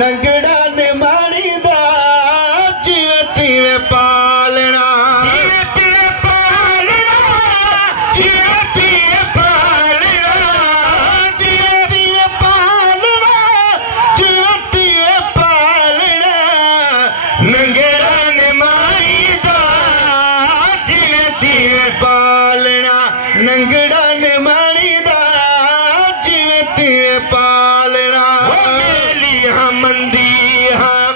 नंगड़ा निमाणी दा जिवें तिवें पालना जिवें तिवें पालना जिवें तिवें पालना जिवें तिवें पालना जिवें तिवें पालना नंगड़ा निमाणी दा जिवें तिवें पालना नंगड़ा निमाणी दा जिवें तिवें पालना मेली हाँ मंदी हाँ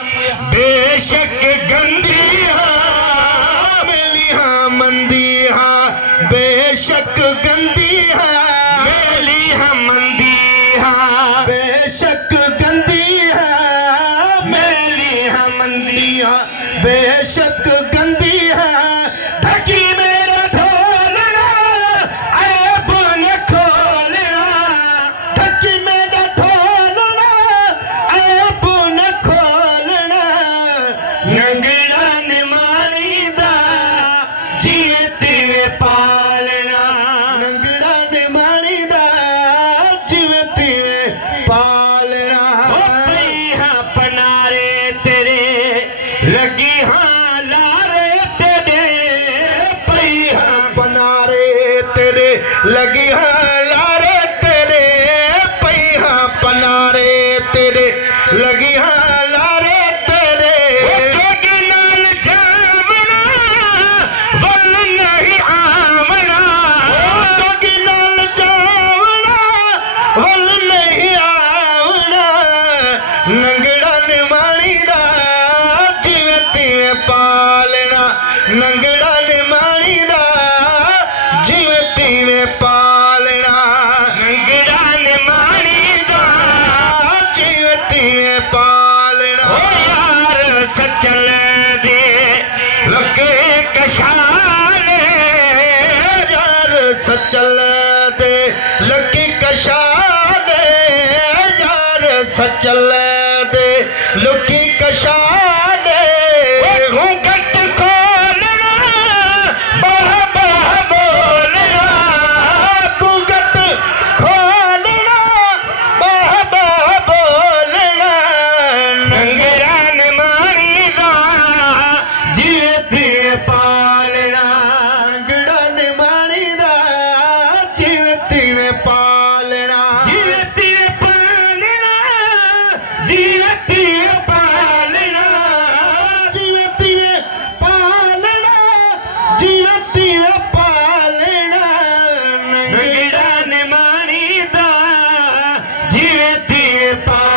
बेशक गंदी हाँ मेली हाँ मंदी हाँ बेशक गंदी हाँ मेली हाँ मंदी हाँ बेशक गंदी हाँ मेली हाँ मंदी हाँ बेशक गंदी हाँ ढकी मेरा ढोलना ऐब न खोलना ढकी मेरा ढोलना ऐब न खोलना नंगड़ा निमाणी दा जिवें तिवें पालना नंगड़ा निमाणी दा जिवें तिवें पालना पई हाँ पनारे तेरे लगी हाँ लारे तेरे पई हाँ पनारे तेरे लगी हाँ लारे तेरे पई हाँ पनारे तेरे लगी हाँ लारे तेरे जोगी नाल जावना वल नहीं आवना जोगी नाल जावना वल नहीं आवना नंगड़ा निमाणी दा जिवें तिवें पालना नंगड़ा निमाणी दा जिवें तिवें पालना नंगड़ा निमाणी दा जिवें तिवें पालना ओ यार सचल दे लके कशाले यार सचल दे लकी कशाले यार सचल दे लकी कशाले घूंघट खोलना बाह बाह बोलना घूंघट खोलना बाह बाह बोलना नंगड़ा निमाणी दा जिवें तिवें पालना नंगड़ा निमाणी दा जिवें तिवें पालना जिवें तिवें पालना जिवें तिवें पालना जिवें तिवें पालना जिवें तिवें पालना नंगड़ा निमाणी दा जिवें तिवें पालना